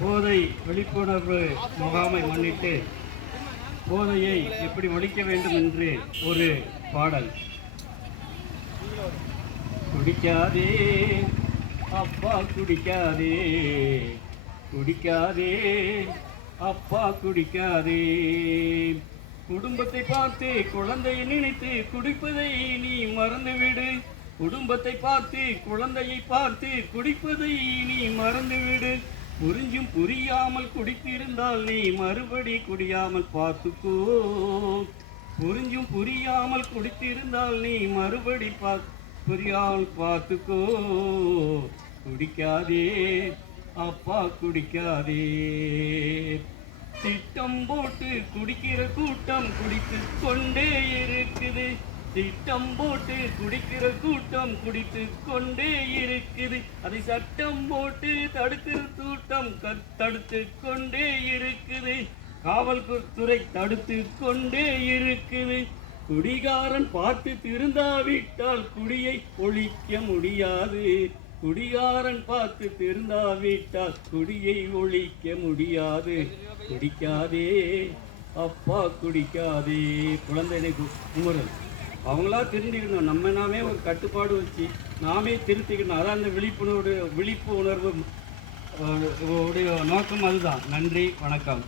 போதை விழிப்புணர்வு முகாமை முன்னிட்டு போதையை எப்படி ஒழிக்க வேண்டும் என்று ஒரு பாடல். குடிக்காதே அப்பா குடிக்காதே, குடிக்காதே அப்பா குடிக்காதே, குடும்பத்தை பார்த்து குழந்தையை நினைத்து குடிப்பதை நீ மறந்துவிடு, குடும்பத்தை பார்த்து குழந்தையை பார்த்து குடிப்பதை நீ மறந்துவிடு, புரிஞ்சும் புரியாமல் குடித்திருந்தால் நீ மறுபடி குடியாமல் பார்த்துக்கோ, புரிஞ்சும் புரியாமல் குடித்திருந்தால் நீ மறுபடி புரியாமல் பார்த்துக்கோ, குடிக்காதே அப்பா குடிக்காதே. திட்டம் போட்டு குடிக்கிற கூட்டம் குடித்து கொண்டே இருக்குது, திட்டம் போட்டு குடிக்கிற கூட்டம் குடித்து கொண்டே இருக்குது, அதை சட்டம் போட்டு தடுக்கிற கூட்டம் தடுத்து கொண்டே இருக்குது, காவல்துறை தடுத்து கொண்டே இருக்குது. குடிகாரன் பார்த்து திருந்தாவிட்டால் குடியை ஒழிக்க முடியாது, குடிகாரன் பார்த்து திருந்தாவிட்டால் குடியை ஒழிக்க முடியாது, குடிக்காதே அப்பா குடிக்காதே. குழந்தை குமரன் அவங்களா திருந்திக்கணும், நம்ம நாமே ஒரு கட்டுப்பாடு வச்சு நாமே திருத்திக்கணும். அதான் அந்த விழிப்புணர்வு நோக்கம் அதுதான். நன்றி, வணக்கம்.